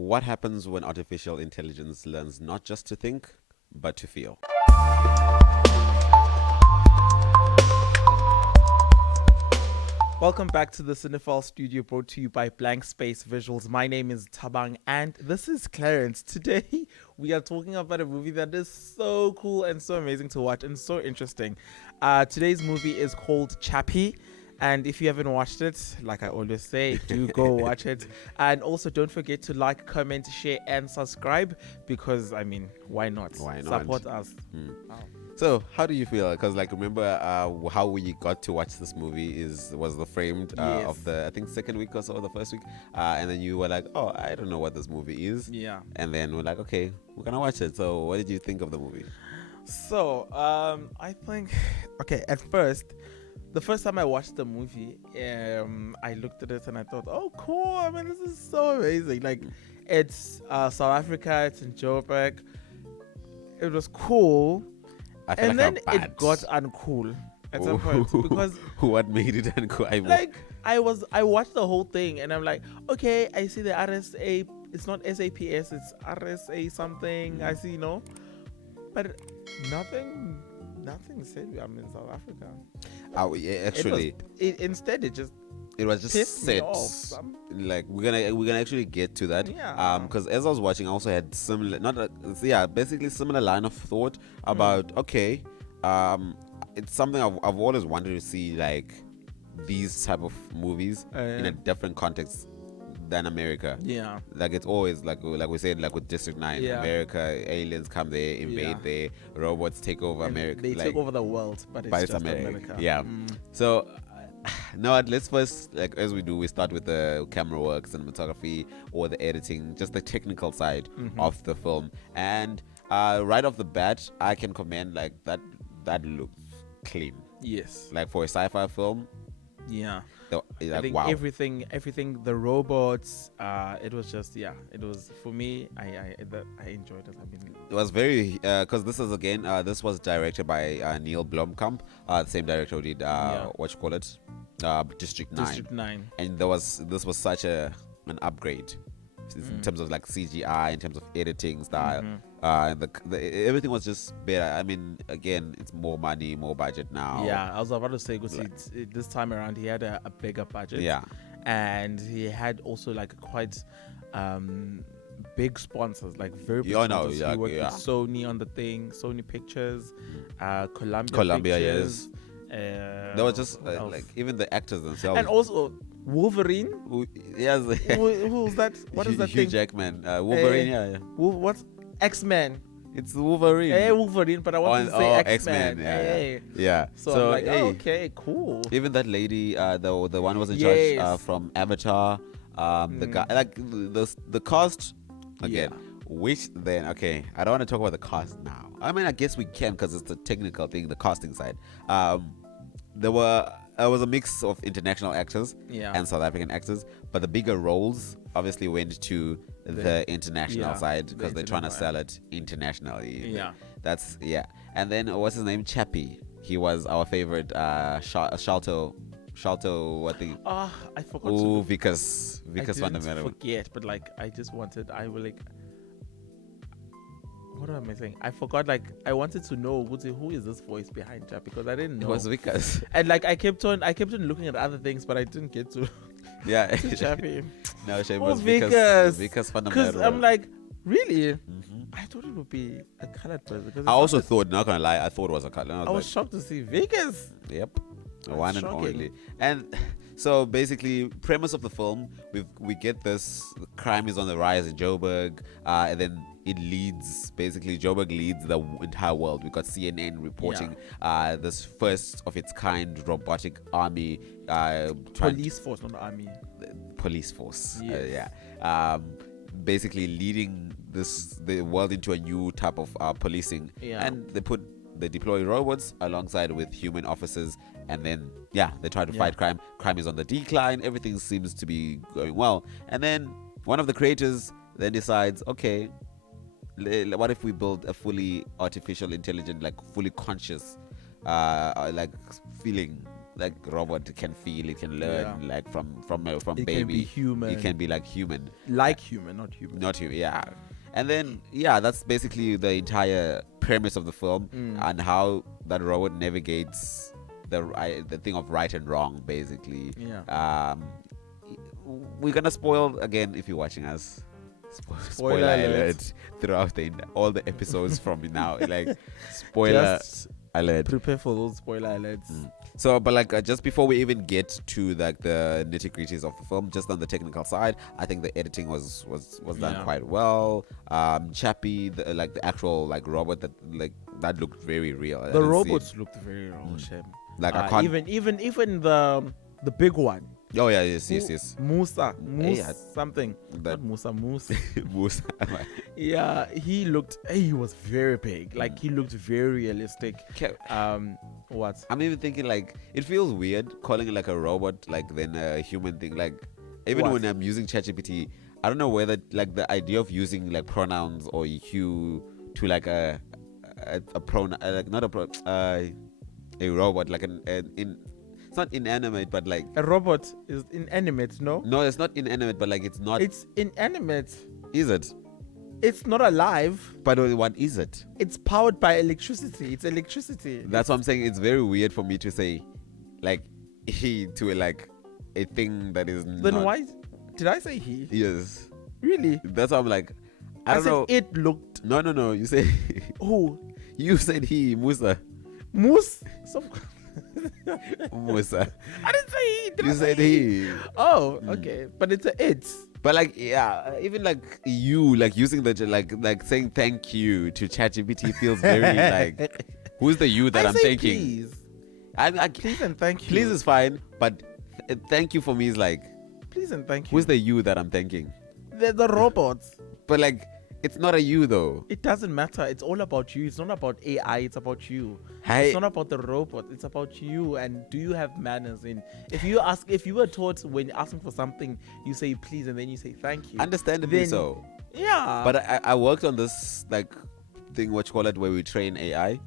What happens when artificial intelligence learns not just to think, but to feel? Welcome back to the Cinephile studio brought to you by Blank Space Visuals. My name is Tabang and this is Clarence. Today we are talking about a movie that is so cool and so amazing to watch and so interesting. Today's movie is called Chappie. And if you haven't watched it, like I always say, do go watch it. And also don't forget to like, comment, share, and subscribe because, why not? Why not? Support us. Oh. So, how do you feel? Because, remember how we got to watch this movie was the framed Yes. of the, I think, second week or so, or the first week. And then you were like, oh, I don't know what this movie is. Yeah. And then we're like, okay, we're going to watch it. So, what did you think of the movie? So, I think, at first, the first time I watched the movie, I looked at it and I thought, oh, cool. This is so amazing. It's South Africa, it's in Joburg. It was cool. I feel And then it got uncool at some point because what made it uncool? I watched the whole thing and I'm like, okay, I see the RSA. It's not SAPS, it's RSA something. I see, but nothing said I'm in South Africa. Oh, yeah, actually, instead it was just pissed me set. off. We're gonna actually get to that. Yeah. Because as I was watching, I also had basically similar line of thought about okay, it's something I've always wanted to see, like these type of movies in a different context than America. Yeah. It's always like we said, like with District 9, Yeah. America, aliens come there, invade there, robots take over America. They take over the world, but it's just America. Yeah. So now let's first, as we do, we start with the camera work, cinematography, or the editing, just the technical side of the film. And right off the bat, I can commend that looks clean. Yes. For a sci-fi film. Yeah. I think wow. everything, the robots, it was just, it was, for me, I enjoyed it. It was very, because this was directed by Neill Blomkamp, the same director who did, District 9. District 9. And this was such an upgrade in terms of CGI, in terms of editing style. Everything was just better. Again, it's more money, more budget now. Yeah, I was about to say, because this time around he had a bigger budget. Yeah. And he had also quite big sponsors, very big sponsors. He worked with Sony on the thing, Sony Pictures, Columbia Pictures. Yes. There was just even the actors themselves. And also Wolverine. Yes. Who's that? What is that Hugh thing? Jackman. Wolverine. What's X-Men? It's Wolverine. Hey, Wolverine, but I want to say X-Men. Yeah. So I'm like, okay, cool. Even that lady, the one who was in charge from Avatar, the guy, the cast again. Which then, okay, I don't want to talk about the cast now. I guess we can because it's the technical thing, the casting side. There was a mix of international actors and South African actors, but the bigger roles obviously went to the international side because they're trying to sell it internationally. Yeah. And then what's his name? Chappie. He was our favorite Shalto, what the I forgot. Vickers fundamental. Forget, but what am I saying? I forgot. I wanted to know who is this voice behind Chappie, because I didn't know. It was Vickers. And I kept on looking at other things, but I didn't get to to Chappie. No, it was was Vickers fundamental. Because I'm really? I thought it would be a colored person. I also thought, not gonna lie, I thought it was a color. I was shocked to see Vickers. Yep. One and only. And so basically, premise of the film, we get this crime is on the rise in Joburg, and then Joburg leads the entire world. We got CNN reporting this first of its kind robotic army, police force, not army. Police force. Yes. Basically leading the world into a new type of policing. Yeah. And they deploy robots alongside with human officers, and then they try to fight crime. Crime is on the decline. Everything seems to be going well. And then one of the creators then decides, okay, what if we build a fully artificial intelligent, fully conscious, feeling like robot can feel, it can learn, like from it baby. can be human. It can be like human, Human, not human. not human. Yeah, and then that's basically the entire premise of the film, and how that robot navigates the thing of right and wrong, basically. Yeah. We're gonna spoil again if you're watching us. Spoiler alert throughout all the episodes from now. Like, spoiler Just alert. prepare for those spoiler alerts. So, but like just before we even get to like the nitty gritties of the film, just on the technical side, I think the editing was done quite well. Chappie, the actual like robot that looked very real. The robots looked very real. Like I can't even the big one. Oh yeah, yes. Musa, Yeah. something. Not Musa, Moose. Musa. Yeah, he was very big. Like he looked very realistic. What? I'm even thinking like it feels weird calling it like a robot like than a human thing. Like even when I'm using ChatGPT, I don't know whether like the idea of using like pronouns or you to like a pronoun like not a robot like it's not inanimate, but like a robot is inanimate. No, it's not inanimate, but like it's not. It's inanimate. Is it? It's not alive. But what is it? It's powered by electricity. It's electricity. That's what I'm saying. It's very weird for me to say, like, he to like a thing that is. Then why did I say he? Yes. Really? That's why I'm like, I don't know. It looked. No. You say who? You said he, Musa. Moose? Musa. I didn't say he. You said he. Oh, okay. But it's a it. But like, yeah, even like you, like using the like saying thank you to ChatGPT feels very like, who's the you that I'm thanking? Please. Please and thank you. Please is fine, but thank you for me is like, please and thank you. Who's the you that I'm thanking? The robots. But like, it's not a you though. It doesn't matter. It's all about you. It's not about AI. It's about you. Hey. It's not about the robot. It's about you. And do you have manners? If you were taught when asking for something, you say please and then you say thank you. Understandably so. Yeah. But I worked on this like thing, what you call it, where we train AI,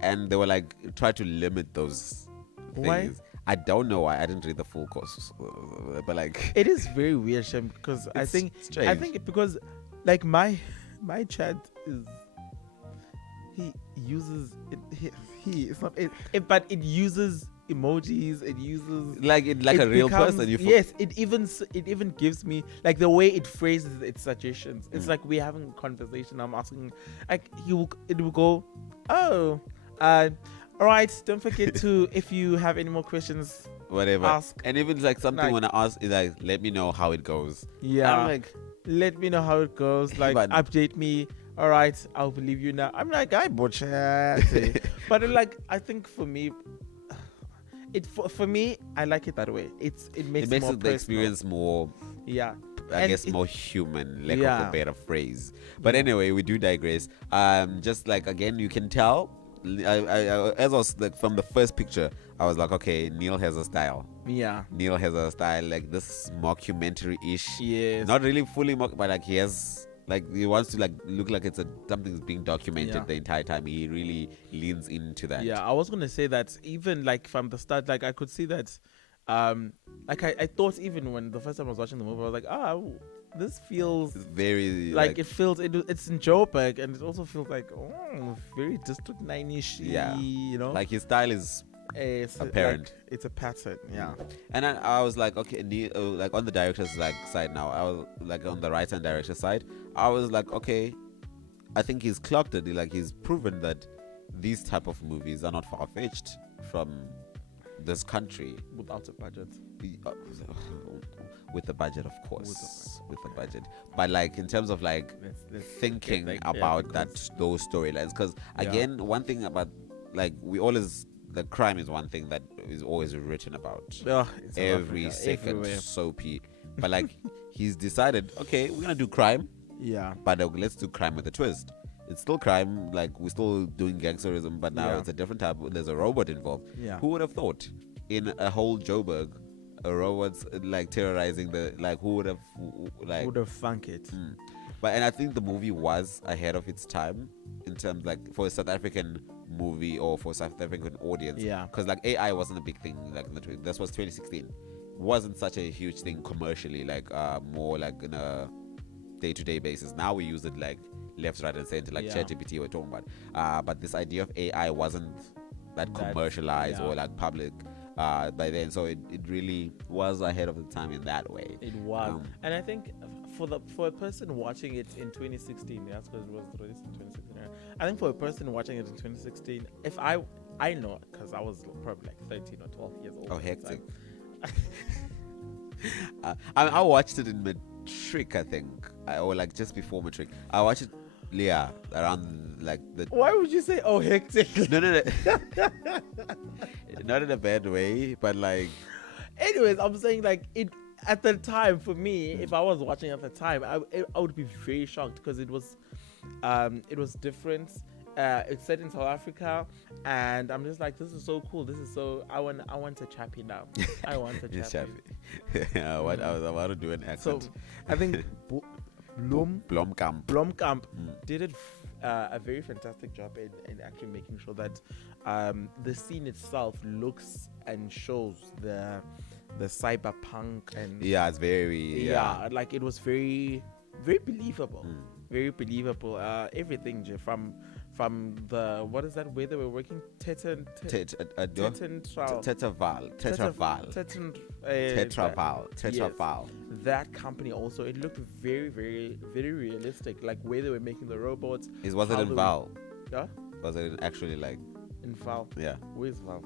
and they were like try to limit those things. Why? I don't know why. I didn't read the full course, but like it is very weird, Shem, because I think because like my chat is he uses it, it's not it, but it uses emojis. It uses like a real person. Yes, it even gives me like the way it phrases its suggestions. It's like we're having a conversation. I'm asking, like it will go, oh, all right. Don't forget to if you have any more questions, whatever. Ask. And even like something like, when I ask is like, let me know how it goes. Yeah, I'm like, let me know how it goes. Like update me. All right, I'll believe you now. I'm like, I butcher. But like, I think for me, for me, I like it that way. It makes it the experience more. Yeah. I guess more human, lack of a better phrase. But anyway, we do digress. Just like again, you can tell. As I was like from the first picture, I was like, okay, Neill has a style. Yeah. Neill has a style like this mockumentary-ish. Yes. Not really fully but like he has. Like he wants to like look like it's something's being documented the entire time. He really leans into that. Yeah, I was gonna say that even like from the start, like I could see that, like I thought even when the first time I was watching the movie, I was like, this feels it's very like it's in Joburg, and it also feels like very District 9-ish. Yeah, you know, like his style is apparent. Like, it's a pattern. Yeah. And then I was like, okay, like on the director's like side now, I was like on the right hand director side, I was like, okay, I think he's clocked it. Like he's proven that these type of movies are not far fetched from this country without a budget. With the budget, of course, with the budget. But like in terms of like let's thinking about those storylines, because again, one thing about like the crime is one thing that is always written about. Every second soapy. But like he's decided, okay, we're gonna do crime. Yeah. But let's do crime with a twist. It's still crime, like we're still doing gangsterism, but now it's a different type. There's a robot involved. Yeah. Who would have thought in a whole Joburg, a robot's like terrorizing who would have thunk it? But and I think the movie was ahead of its time in terms like for a South African movie or for South African audience. Yeah. Because like AI wasn't a big thing. Like this was 2016. Wasn't such a huge thing commercially. Like more like in a day-to-day basis. Now we use it like left, right, and center, like ChatGPT we're talking about. But this idea of AI wasn't that commercialized or like public by then, so it really was ahead of the time in that way. It was, and I think for a person watching it in 2016, that's because it was released in 2016. Right? I think for a person watching it in 2016, if I know because I was probably like 13 or 12 years old. Oh, hectic! I watched it in matric, I think, or like just before matric. I watched it, around like the. Why would you say oh hectic? No. Not in a bad way, but like. Anyways, I'm saying like it at the time for me. If I was watching at the time, I would be very shocked because it was different. It's set in South Africa, and I'm just like, this is so cool. This is so. I want a Chappie now. I want a Chappie. Yeah, what I was about to do an accent. So I think Blomkamp did a very fantastic job in actually making sure that the scene itself looks and shows the cyberpunk and it's very like it was very very believable. Very believable. Everything from the what is that where they were working Tetraval. That company also, it looked very very very realistic, like where they were making the robots. Was it in Val? Yeah. Was it actually like in Val? Yeah. Where's Val?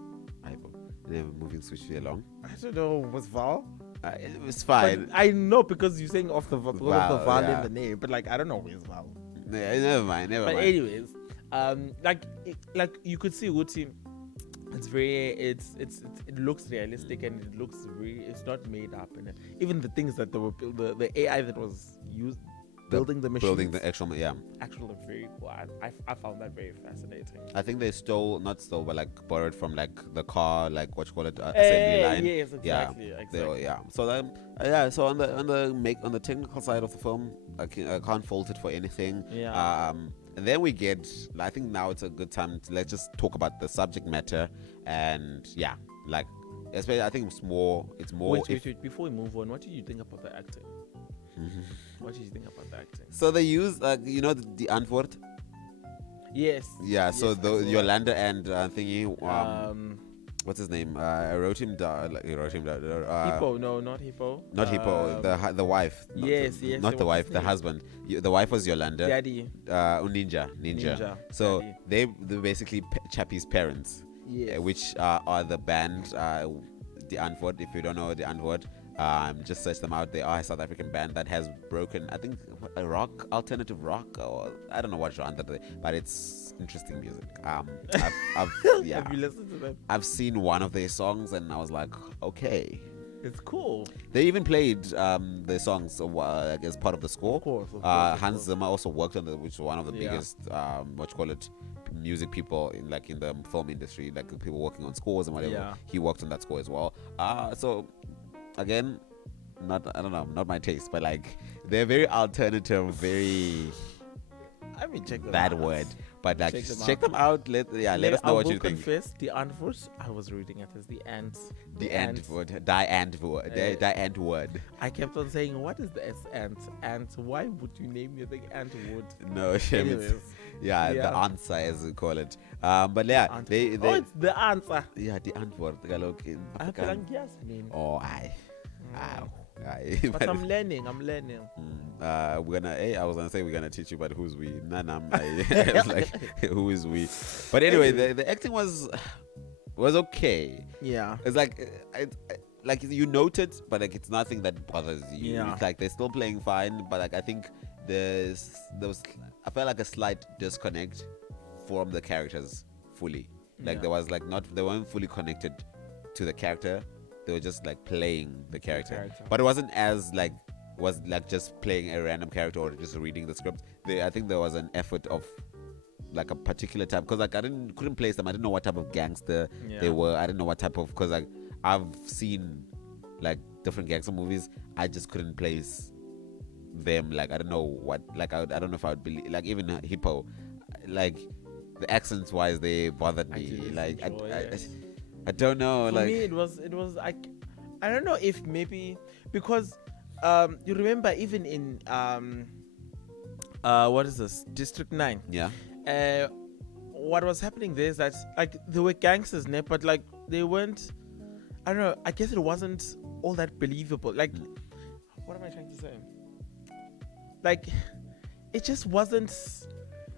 They're moving swiftly along. I don't know. Was Val? It was fine. But I know because you're saying off the Val in the name, but like I don't know where's Val. Yeah, never mind. But anyways, like you could see Uti. It looks realistic and it looks it's not made up, and even the things that they were the AI that was used building the machines, building the actually very cool. I found that very fascinating. I think they but like borrowed from like the car, like what you call it, assembly line. Yes, exactly. So on the technical side of the film, I can't fault it for anything. And then we get, I think now it's a good time to let's just talk about the subject matter, and like especially I think it's more. Wait, before we move on, what did you think about the acting? What did you think about the acting? So they use the Antwoord. Yes. Yeah. So the Yolanda and thingy. What's his name? I wrote him down. Hippo? No, not Hippo. Not Hippo. The wife. Yes. Not the wife. The husband. The wife was Yolanda. Daddy. Ninja. So Daddy. They're basically Chappie's parents. Yes. Which are the band the Antwoord. If you don't know the Antwoord, just search them out. They are a South African band that has broken, I think, a rock, alternative rock, or I don't know what genre, but it's interesting music. Have you listened to them? I've seen one of their songs and I was like, okay, it's cool. They even played their songs as part of the score. Of course. Hans Zimmer also worked on which is one of the biggest music people in the film industry, like people working on scores and whatever. Yeah. He worked on that score as well. So again, not my taste, but like they're very alternative, very. I mean, check them that out. word, but like check them out. Let us know what you think. Confess, the Antwoord, I was reading it as the ants. The Antwoord, die Antwoord. I kept on saying, what is the ant? Ant? Why would you name your thing Antwoord? No, anyways. The answer as we call it. But it's the answer. Yeah, the Antwoord. But I'm learning. I was gonna say we're gonna teach you, but who's we? I was like, who is we? But anyway, the acting was okay. Yeah, it's like you note it, but like it's nothing that bothers you. Yeah, it's like they're still playing fine, but like I think I felt like a slight disconnect from the characters fully. Like they weren't fully connected to the character. They were just like playing the character. But it wasn't as just playing a random character or just reading the script. I think there was an effort of like a particular type, because like I couldn't place them. I didn't know what type of gangster they were. I didn't know what type of, because like I've seen like different gangster movies. I just couldn't place them. Like I don't know what. Like I don't know if I would believe. Like even Hippo, like the accents wise, they bothered me. Like I don't know. For like me, it was I don't know if maybe because you remember even in what is this, District 9? yeah. What was happening there is that like there were gangsters, ne? But like they weren't. I don't know. I guess it wasn't all that believable. Like, what am I trying to say? Like, it just wasn't.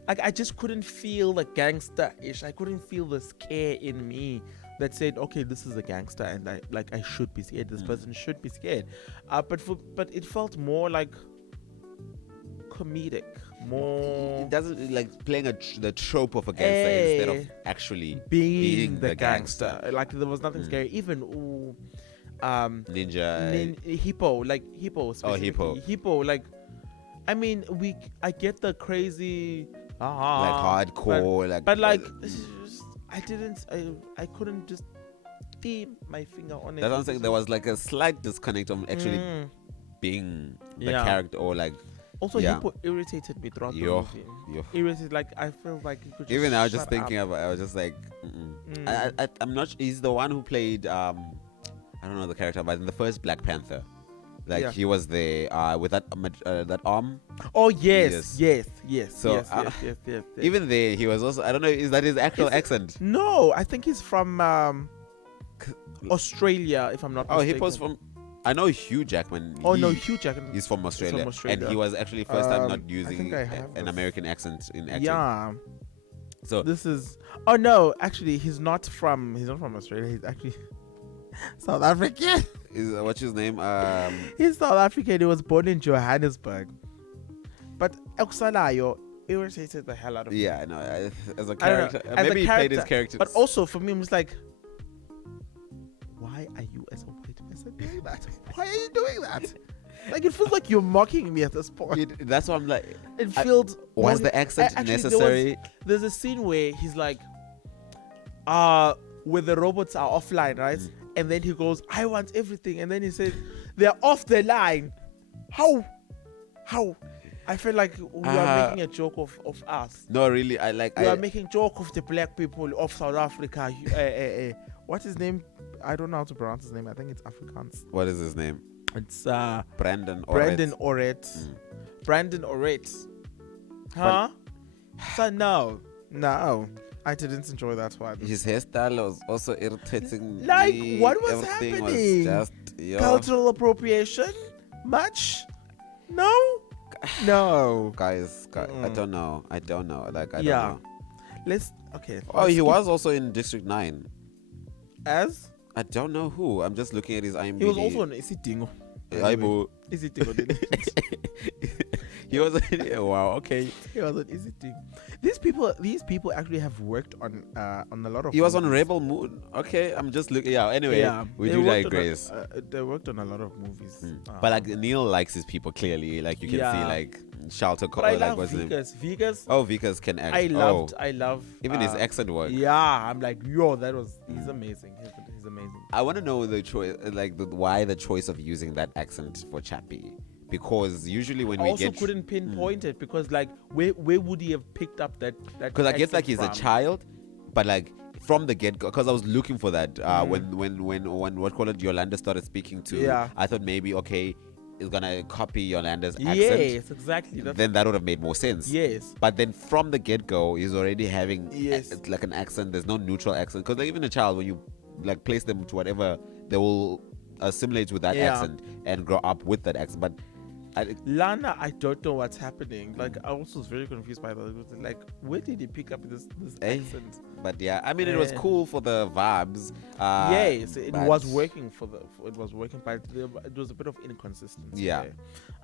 Like, I just couldn't feel the gangster-ish. I couldn't feel the scare in me that said, okay, this is a gangster, and I should be scared. This person should be scared. But it felt more like comedic. More. It doesn't like playing the trope of a gangster instead of actually being the gangster. Like there was nothing scary. Even Ninja. Hippo, like Hippo. Hippo. Like, I mean, I get the crazy, like hardcore, but like, I couldn't just beam my finger on it. That's what I'm saying. There was like a slight disconnect of actually being the character, or like. Also, Hippo irritated me throughout the movie. Irritated, like I feel like you could just even I was just thinking about. I was just like, I'm not. He's the one who played. I don't know the character, but in the first Black Panther, like he was the with that arm. Oh yes. So yes. Even there, he was also. I don't know. Is that his actual accent? No, I think he's from Australia, if I'm not mistaken. Oh, Hippo's from. I know Hugh Jackman. Hugh Jackman. He's from Australia. And he was actually first time not using an American accent in acting. Yeah. So this is. Oh no, actually, he's not from Australia. He's actually South African. What's his name? He's South African. He was born in Johannesburg. But Oksalayo irritated the hell out of me. Yeah, I know. As a character, maybe he played his character. But also for me, I'm just like, why are you as a white person doing that? Why are you doing that? Like, it feels like you're mocking me at this point. That's what I'm like. It feels. Was the accent necessary? There's a scene where he's like, where the robots are offline, right? And then he goes, I want everything. And then he says, they're off the line. How? I feel like we are making a joke of us. No, really, We are making joke of the black people of South Africa. What's his name? I don't know how to pronounce his name. I think it's Afrikaans. What is his name? It's Brandon Oret. Brandon Oret. Huh? So no, I didn't enjoy that one. His hairstyle was also irritating. Like, me. what was Everything happening? Was just, cultural appropriation? Much? No. Guys, I don't know. Like, I don't know. Okay. Oh, he was also in District 9. As? I don't know who. I'm just looking at his IMDb. He was also on Isitingo. Isitingo. He was. Wow. Okay. He was on Isitingo. These people actually have worked on a lot of. He was on Rebel Moon. Okay, I'm just looking. Yeah. Anyway, we do digress. They worked on a lot of movies. But like Neill likes his people clearly. Like you can see like Shelter. But I love Vickers. Vickers. Oh, Vickers can act. I love even his accent work. Yeah, I'm like, yo, he's amazing. He's amazing. I want to know the choice, like why the choice of using that accent for Chappie. Because usually when I also couldn't pinpoint it, because like where would he have picked up that? Because I guess like he's a child, but like from the get go, because I was looking for that when what call it Yolanda started speaking to. I thought maybe okay, it's gonna copy Yolanda's accent. Yes, exactly. Then that would have made more sense. Yes. But then from the get go, he's already having like an accent. There's no neutral accent, because like even a child, when you like place them to whatever, they will assimilate with that accent and grow up with that accent. But Lana, I don't know what's happening. Like, I also was very confused by that. Like, where did he pick up this accent? But yeah, I mean, it was cool for the vibes. Yes, it was working it was working, but it was a bit of inconsistency. Yeah, there.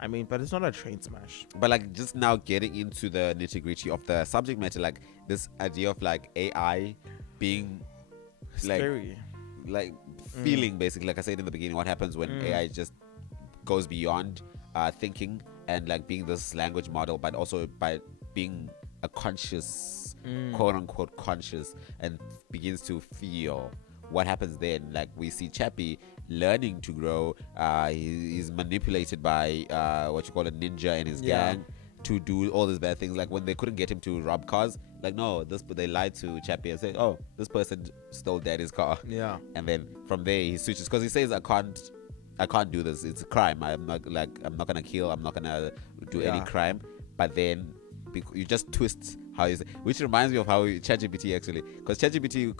I mean, but it's not a train smash. But like, just now getting into the nitty gritty of the subject matter, like this idea of like AI being scary, like feeling basically, like I said in the beginning, what happens when AI just goes beyond thinking and like being this language model, but also by being a conscious, quote unquote conscious, and begins to feel. What happens then? Like we see Chappie learning to grow. He's manipulated by what you call a ninja and his gang to do all these bad things. Like when they couldn't get him to rob cars, like no, they lied to Chappie and said, oh, this person stole daddy's car. Yeah. And then from there he switches because he says, I can't do this. It's a crime. I'm not gonna kill. I'm not gonna do any crime. But then you just twist how you say, which reminds me of how ChatGPT actually, because ChatGPT,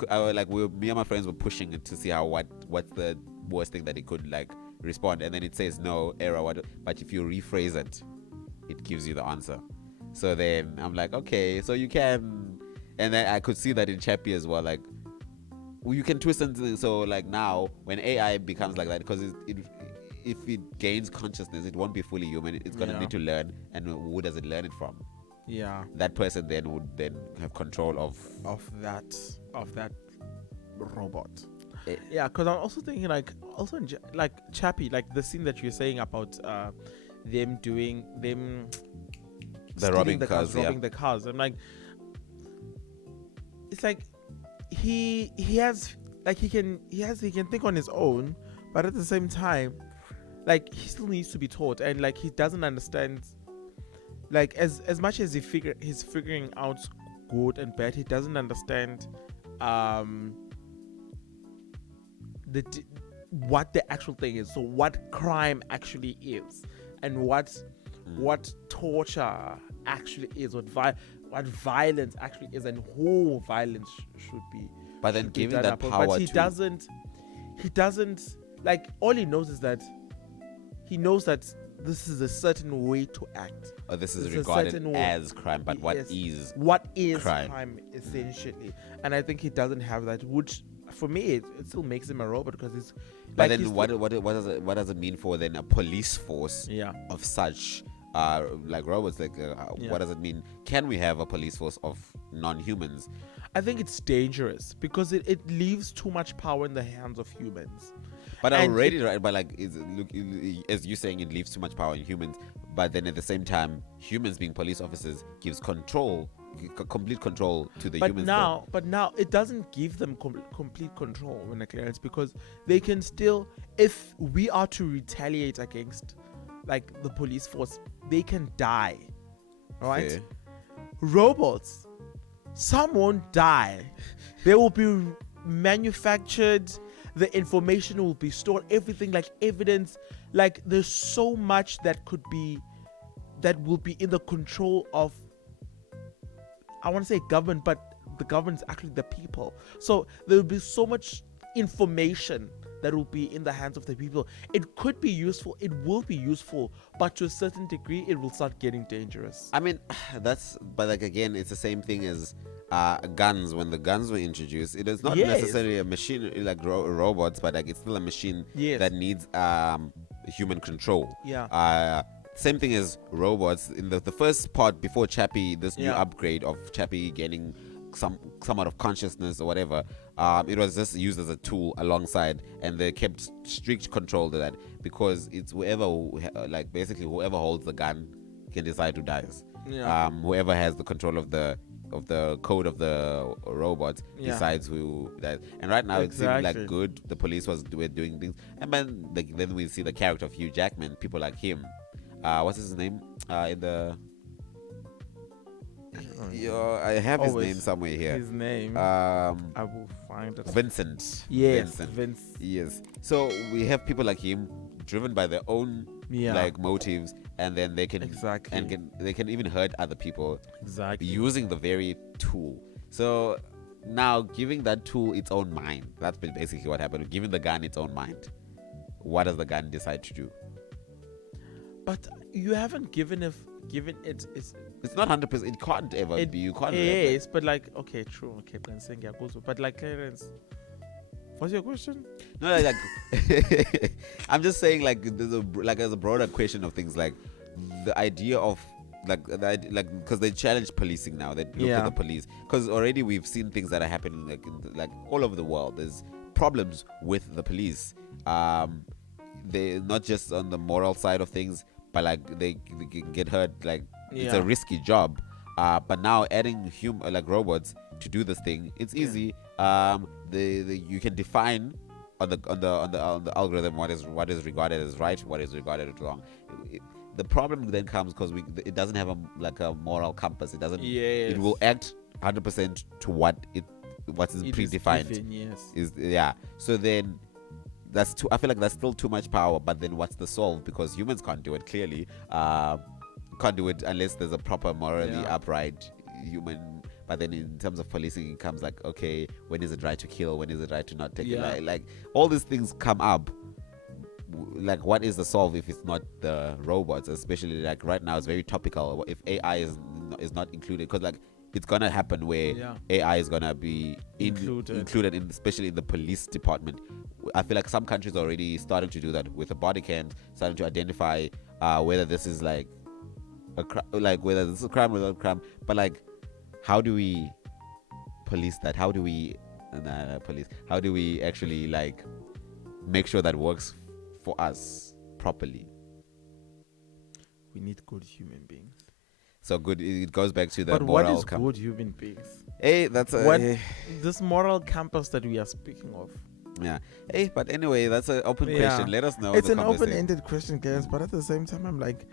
me and my friends were pushing it to see what's the worst thing that it could like respond, and then it says no error. But if you rephrase it, it gives you the answer. So then I'm like, okay, so you can, and then I could see that in Chappie as well, like you can twist it. So like now when AI becomes like that, because if it gains consciousness, it won't be fully human. It's gonna need to learn, and who does it learn it from? Yeah, that person then would then have control of that robot. Yeah, because I'm also thinking like Chappie, like the scene that you're saying about them robbing the cars. I'm like, it's like he can think on his own, but at the same time, like he still needs to be taught, and like he doesn't understand. Like as much as he's figuring out good and bad, he doesn't understand what the actual thing is. So what crime actually is, and what torture actually is, what violence actually is, and who violence should be. But then giving that power, but he doesn't. Like all he knows is that this is a certain way to act. Or this is regarded as crime, but what is crime essentially? And I think he doesn't have that, which for me it still makes him a robot, because it's. But like then what does it mean for then a police force of such like robots? Like what does it mean? Can we have a police force of non-humans? I think it's dangerous because it leaves too much power in the hands of humans. But already, right? But like, as you're saying, it leaves too much power in humans. But then at the same time, humans being police officers gives complete control to the humans. But now it doesn't give them complete control when clearance, because they can still, if we are to retaliate against like the police force, they can die. Right? Fair. Robots, some won't die. They will be manufactured. The information will be stored, everything, like evidence, like there's so much that will be in the control of, I want to say government, but the government's actually the people. So there will be so much information that will be in the hands of the people. It could be useful, it will be useful, but to a certain degree it will start getting dangerous. I mean, but like again, it's the same thing as guns. When the guns were introduced, it is not necessarily a machine like robots, but like it's still a machine that needs human control. Same thing as robots. In the first part before Chappie, this new upgrade of Chappie gaining somewhat of consciousness or whatever, it was just used as a tool alongside, and they kept strict control to that, because it's whoever holds the gun can decide who dies. Whoever has the control of the code of the robot decides who dies. And right now it seemed like good. The police were doing things, and then we see the character of Hugh Jackman. People like him. What's his name? I have his name somewhere here. His name. I will find it. Vincent. Yes. Vince. Yes. So we have people like him, driven by their own like motives, and then they can they can even hurt other people using the very tool. So now giving that tool its own mind. That's basically what happened. Giving the gun its own mind. What does the gun decide to do? But you haven't given it. It's not 100%. It can't ever be. You can't. Yes, but like, okay, true. Okay, but like, Clarence, what's your question? No, like I'm just saying, like, there's a broader question of things, like the idea of because they challenge policing now. They look at the police, because already we've seen things that are happening like all over the world. There's problems with the police. They not just on the moral side of things, but like they can get hurt. Like it's a risky job. But now adding robots to do this thing, it's easy. You can define on the algorithm what is regarded as right, what is regarded as wrong. The problem then comes because it doesn't have a moral compass. It doesn't. Yes. It will act 100% to what's predefined. Given, yes. Is yeah. So then that's too. I feel like that's still too much power. But then what's the solve? Because humans can't do it. Clearly, can't do it unless there's a proper morally upright human. But then in terms of policing, it comes like, okay, when is it right to kill? When is it right to not take it? Like all these things come up. Like, what is the solve if it's not the robots? Especially like right now, it's very topical. If AI is not included, because like it's gonna happen where AI is gonna be included in, especially in the police department. I feel like some countries are already starting to do that with the body cams, starting to identify whether this is like whether this is a crime or not a crime. But like, how do we police that? How do we How do we actually like make sure that works for us properly? We need good human beings. So good. It goes back to the but moral. What is good human beings? Hey, that's this moral compass that we are speaking of. Yeah. Hey, but anyway, that's an open question. Let us know. It's an open-ended question, guys. But at the same time, I'm like,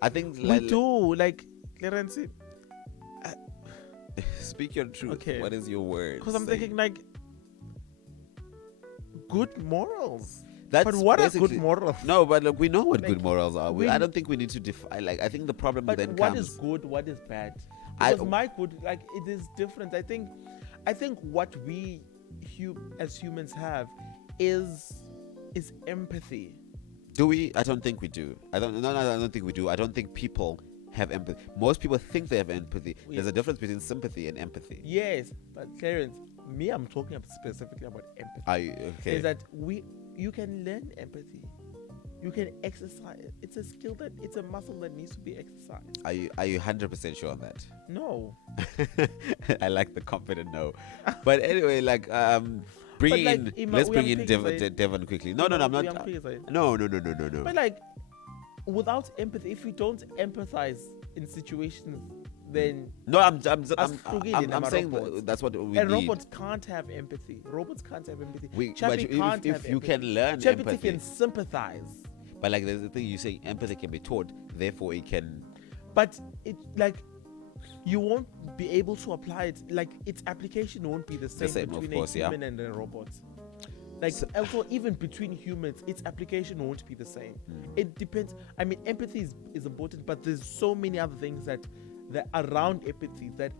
I think we do like Clarence. Speak your truth. Okay. What is your word? Because I'm thinking like good morals. But what are good morals? No, but look, we know what good morals are. I don't think we need to define. Like, I think the problem then comes. What is good? What is bad? Because my good, like, it is different. I think what we as humans have is empathy. Do we? I don't think we do. I don't think we do. I don't think people have empathy. Most people think they have empathy. There's a difference between sympathy and empathy. Yes, but Clarence, I'm talking specifically about empathy. Okay? Is that you can learn empathy. You can exercise it. It's a skill it's a muscle that needs to be exercised. Are you 100% sure on that? No. I like the confident no. But anyway, like let's bring in Devon quickly. No, I'm not. No. But like, without empathy, if we don't empathize in situations, then I'm saying that's what we need. And robots can't have empathy. Chappie can't have empathy. You can learn Chappie empathy. Can sympathize. But like, there's the thing you say, empathy can be taught. Therefore, it can. But it like, you won't be able to apply it. Like, its application won't be the same between a human and a robot. Like, also, even between humans, its application won't be the same. It depends. I mean, empathy is important, but there's so many other things that around empathy that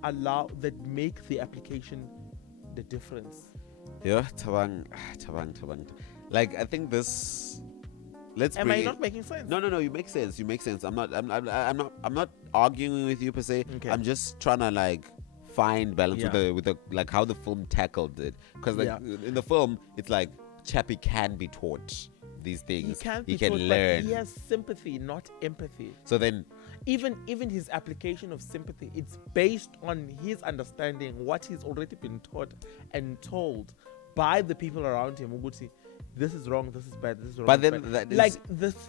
make the application the difference. Yeah, tabang. Like, I think this. Am I not making sense? No. You make sense. I'm not arguing with you per se. Okay. I'm just trying to like find balance with the like how the film tackled it. Because like in the film, it's like Chappie can be taught these things. He can learn. But he has sympathy, not empathy. So then, even his application of sympathy, it's based on his understanding what he's already been taught and told by the people around him. This is wrong, this is bad, this is wrong. But then that is like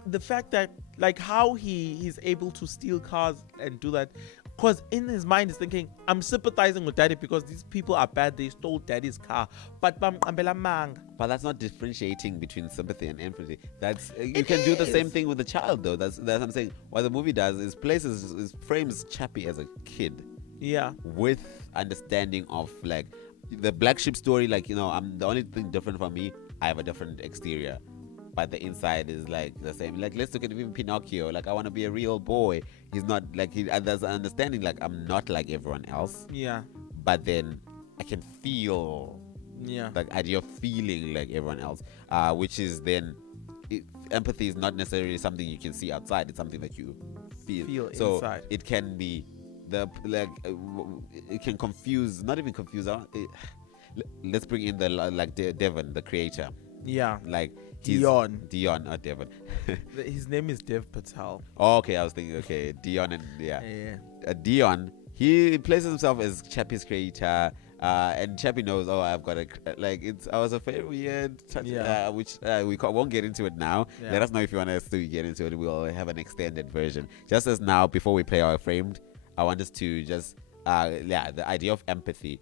the fact that like how he's able to steal cars and do that, because in his mind he's thinking, I'm sympathizing with daddy because these people are bad, they stole daddy's car. But that's not differentiating between sympathy and empathy. That's you can do the same thing with a child though. That's what I'm saying. What the movie does is frames Chappie as a kid. Yeah. With understanding of like the black sheep story, like, I'm the only thing different from me, I have a different exterior, but the inside is like the same. Like, let's look at even Pinocchio. Like, I want to be a real boy. He's not like there's an understanding like I'm not like everyone else. Yeah. But then I can feel. Yeah. Like idea of feeling like everyone else, which is then empathy is not necessarily something you can see outside. It's something that you feel so inside. It can be it can confuse. Not even confuse. Let's bring in the Devon, the creator. Yeah. Like Dion, not Devon. His name is Dev Patel. Oh, okay. I was thinking, Dion and Dion. He places himself as Chappie's creator, and Chappie knows. Oh, I've got I was a very weird touch, which we won't get into it now. Yeah. Let us know if you want us to get into it. We'll have an extended version. Just as now, before we play our framed, I want us to just the idea of empathy.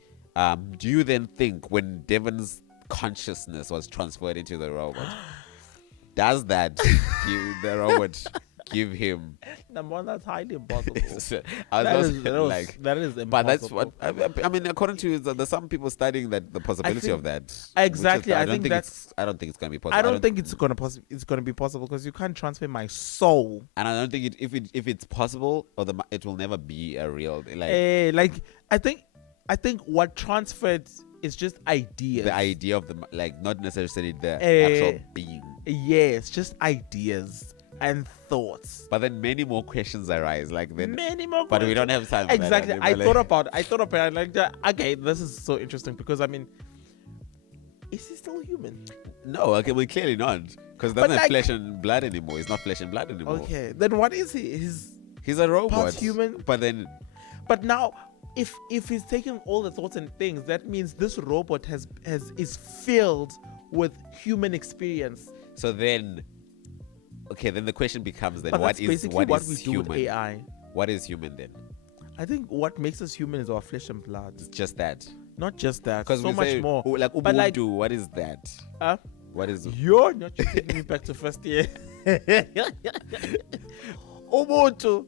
Do you then think when Devon's consciousness was transferred into the robot, does that the robot give him? Number one, that's highly impossible. That is impossible. But that's what I mean. According to there's some people studying that the possibility of that. Exactly. I don't think it's going to be possible. I don't think it's gonna be possible because you can't transfer my soul. And I don't think if it's possible, it will never be a real I think what transferred is just ideas. The idea of not necessarily the actual being. Yes, just ideas and thoughts. But then many more questions arise. Many more. But we don't have time. Exactly. I thought about it. Okay, this is so interesting because I mean, is he still human? No. Okay, well, clearly not, because doesn't have flesh and blood anymore. He's not flesh and blood anymore. Okay, then what is he? He's a robot. Part human. But now, if he's taking all the thoughts and things, that means this robot is filled with human experience. So then, okay, then the question becomes then, but what is we human? do with AI. What is human then? I think what makes us human is our flesh and blood. It's just that. Not just that. Because so much more. Like Ubuntu, what is that? What is? You're not taking me back to first year. Ubuntu.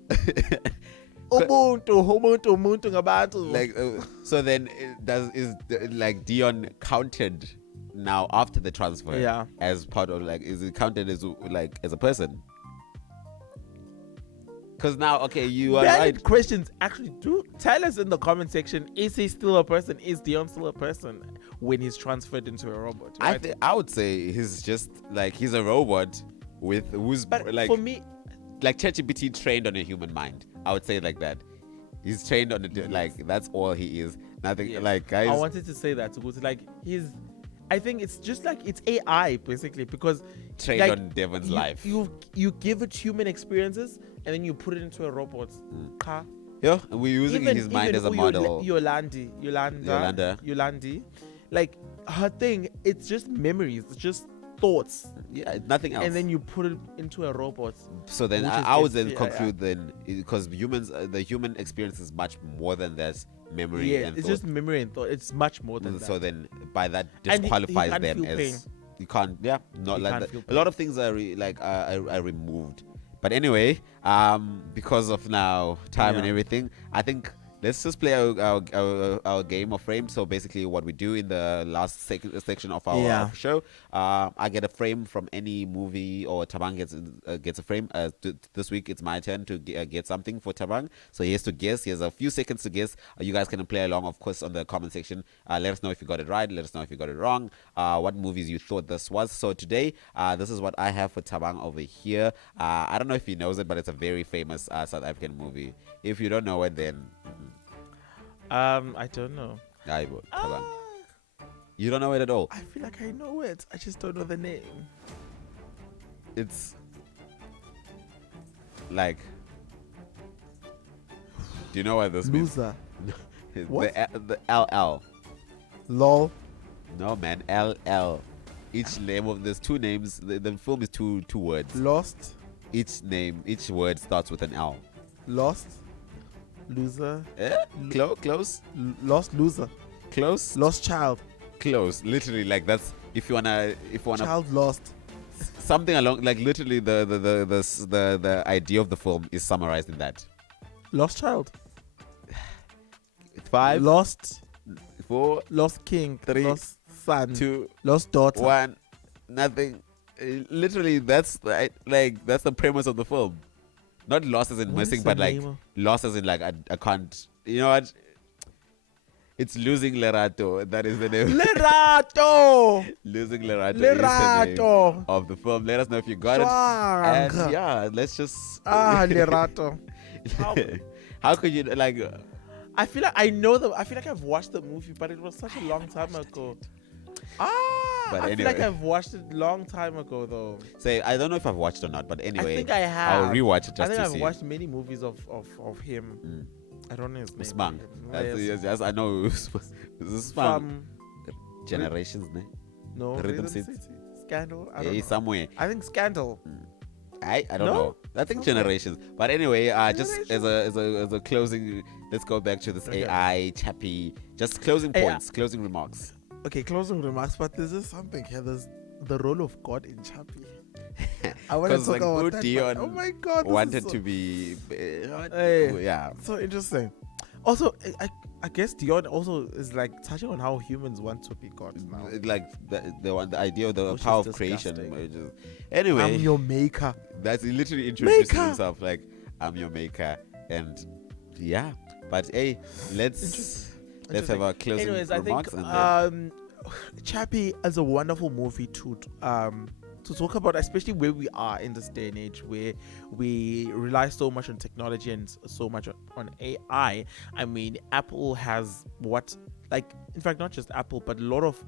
Ubuntu ngabantu. So then is Dion counted now after the transfer? Yeah. As part of is it counted as as a person? Because now, okay, you are right. Questions actually do tell us in the comment section. Is he still a person? Is Dion still a person when he's transferred into a robot? Right? I would say he's just he's a robot who's for me, ChatGPT trained on a human mind. I would say it like that. He's trained on it. That's all he is. Nothing guys. I wanted to say that because I think it's just it's AI basically because trained on Devon's life. You give it human experiences and then you put it into a robot. Yeah, we're using his mind as a model. Yolandi, her thing, it's just memories, it's just thoughts. Yeah, nothing else. And then you put it into a robot. So then I would then conclude then, because humans, the human experience is much more than that memory and it's thought. just memory and thought. It's much more than that. So then by that disqualifies them as pain. You can't. Yeah, not like that. A lot of things are are removed. But anyway, because of now time and everything, I think let's just play our game of frames. So basically what we do in the last section of our show, I get a frame from any movie, or Tabang gets a frame. This week it's my turn to get something for Tabang. So he has to guess. He has a few seconds to guess. You guys can play along, of course, on the comment section. Let us know if you got it right. Let us know if you got it wrong. What movies you thought this was. So today, this is what I have for Tabang over here. I don't know if he knows it, but it's a very famous South African movie. If you don't know it, then... I don't know. You don't know it at all? I feel like I know it. I just don't know the name. It's do you know what this Loser. means? What? The LL. LOL. No, man. LL. Each name of there's two names. The film is two words. Lost. Each word starts with an L. Lost. Loser. Close. Lost loser. Close. Lost child. Close. Literally, that's if you wanna child lost. Something along literally the idea of the film is summarized in that. Lost child. 5. Lost. 4. Lost king. 3. Lost son. 2. Lost daughter. 1. Nothing. Literally, that's the premise of the film. Not lost as in missing, but lost as in I can't. You know what? It's Losing Lerato. That is the name. Lerato. Losing Lerato is the name of the film. Let us know if you got it. And yeah, let's just. Lerato. How could you I feel like I know them. I feel like I've watched the movie, but it was such a long time ago. But I feel like I've watched it a long time ago, though. Say, I don't know if I've watched or not, but anyway. I think I have. I'll rewatch it just to see. I think I've watched many movies of him. I don't know his name. Smang. Yes, I know. This is from Generations, ne? No, Rhythm City. Scandal. I don't know. Somewhere. I think Scandal. I don't No? know. I think Okay. generations. But anyway, just as a closing, let's go back to this Okay. AI Chappie. Just closing AI. points, closing remarks. Okay, closing remarks, but there's just something here. There's the role of God in Chappie. I want to Because talk like about Bo that. Dion Oh my God, this wanted is so, to be, yeah, so interesting. Also, I guess Dion also is like touching on how humans want to be God now. like the idea of the Which power is of creation. disgusting. Anyway, I'm your maker. that's he literally introducing Maker. himself like I'm your maker, and yeah. But hey, let's have our closing Anyways, remarks I think and then Chappie is a wonderful movie to talk about, especially where we are in this day and age where we rely so much on technology and so much on AI. I mean, Apple has in fact, not just Apple, but a lot of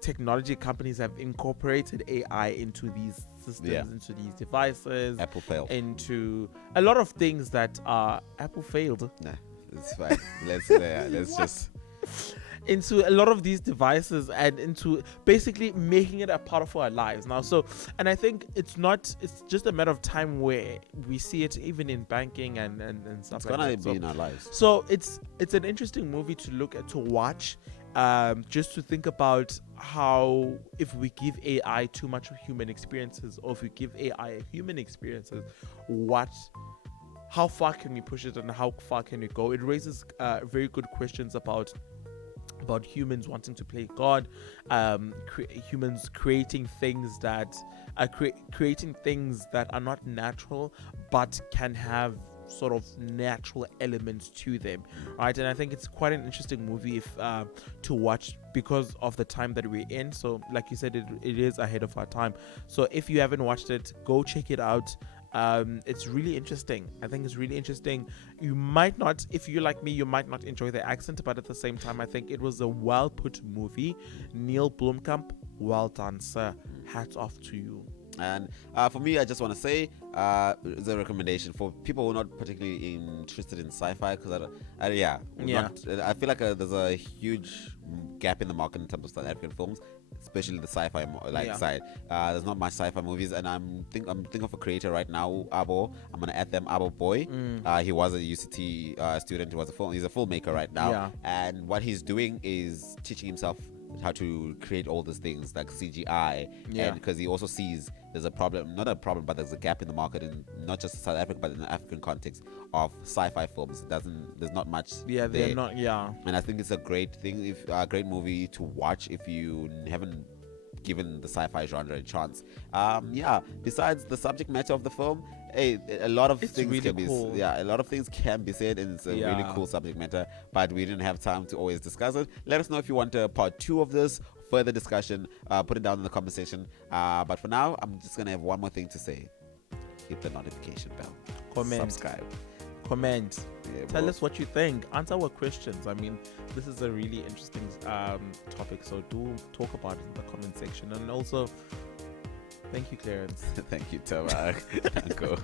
technology companies have incorporated AI into these systems, into these devices, Apple failed. into a lot of things that Apple failed. Nah, it's fine. Let's just into a lot of these devices and into basically making it a part of our lives now. So, and I think it's just a matter of time where we see it even in banking and stuff it's like gonna that. be in our lives. So it's an interesting movie to look at, to watch, just to think about how if we give AI too much human experiences, or if we give AI human experiences, how far can we push it and how far can we go? It raises very good questions about humans wanting to play God, humans creating things that are not natural but can have sort of natural elements to them, right? And I think it's quite an interesting movie to watch because of the time that we're in. So like you said, it is ahead of our time. So if you haven't watched it, go check it out. It's really interesting. I think it's really interesting. You might not, if you're like me, you might not enjoy the accent, but at the same time, I think it was a well put movie. Neill Blomkamp, well done, sir. Hats off to you. And for me, I just want to say it's a recommendation for people who are not particularly interested in sci-fi, because I feel like there's a huge gap in the market in terms of South African films, especially the sci-fi side. There's not much sci-fi movies, and I'm thinking of a creator right now, Abo. I'm gonna add them, Abo Boy. He was a UCT student. He's a filmmaker right now, and what he's doing is teaching himself how to create all these things like CGI, and because he also sees there's but there's a gap in the market in not just South Africa but in the African context of sci-fi films. There's not much there. They're not. And I think it's a great thing, great movie to watch if you haven't given the sci-fi genre a chance. Besides the subject matter of the film, a lot of things really can cool. a lot of things can be said, and it's a really cool subject matter, but we didn't have time to always discuss it. Let us know if you want a part 2 of this, further discussion. Put it down in the comment section. But for now, I'm just gonna have one more thing to say. Hit the notification bell, subscribe, comment, tell us what you think, answer our questions. I mean, this is a really interesting topic, so do talk about it in the comment section. And also, thank you, Clarence. Thank you, Tamar. Go.